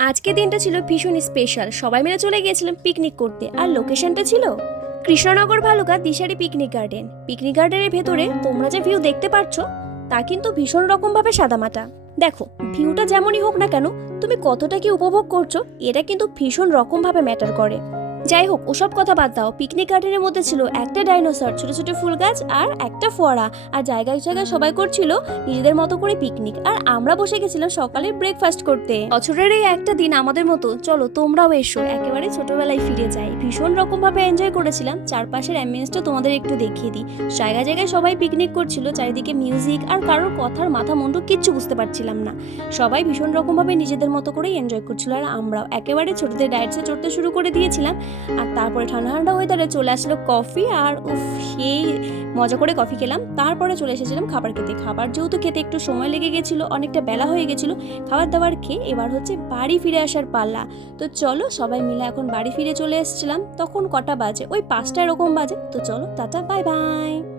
আজকে দিনটা ছিল ভীষণ স্পেশাল। সবাই মিলে চলে গিয়েছিলাম পিকনিক করতে, আর লোকেশনটা ছিল Krishnanagar Bhaluka Dishari picnic garden. Picnic গার্ডেনের ভেতরে তোমরা যে ভিউ দেখতে পাচ্ছ তা কিন্তু ভীষণ রকম ভাবে সাদামাটা। দেখো, ভিউটা যেমনই হোক না কেন, তুমি কতটা কি উপভোগ করছো এটা কিন্তু ভীষণ রকম ভাবে ম্যাটার করে। যাই হোক, ওসব কথা বাদ দাও। পিকনিক গার্ডেনের মধ্যে ছিল একটা ডাইনোসর, ছোট ছোট ফুল গাছ আর একটা ফোয়ারা, আর জায়গায় জায়গায় সবাই করছিল নিজেদের মতো করে পিকনিক, আর আমরা বসে গেছিলাম সকালে ব্রেকফাস্ট করতে। বছরের এই একটা দিন আমাদের মতো, চলো তোমরাও এসো, একেবারে ছোটবেলায় ফিরে যাই। ভীষণ রকম ভাবে এনজয় করেছিলাম। চারপাশের অ্যাম্বিয়েন্সটা তোমাদের একটু দেখিয়ে দিই। জায়গায় জায়গায় সবাই পিকনিক করছিল, চারিদিকে মিউজিক, আর কারোর কথার মাথা মুন্ডু কিচ্ছু বুঝতে পারছিলাম না। সবাই ভীষণ রকম ভাবে নিজেদের মতো করেই এনজয় করছিল, আর আমরাও একেবারে ছোটদের ডায়েটসে চড়তে শুরু করে দিয়েছিলাম। আর তারপরে ঠান্ডা ঠান্ডা ওয়েদারে চলে আসলো কফি, আর উফ, সেই মজা করে কফি খেলাম। তারপরে চলে এসেছিলাম খাবার খেতে। খাবার যেহেতু খেতে একটু সময় লেগে গেছিলো, অনেকটা বেলা হয়ে গেছিলো, খাবার দাবার খেয়ে এবার হচ্ছে বাড়ি ফিরে আসার পাল্লা। তো চলো সবাই মিলে এখন বাড়ি ফিরে চলে এসেছিলাম। তখন কটা বাজে? ওই 5টা এরকম বাজে। তো চলো, টাটা, বাই বাই।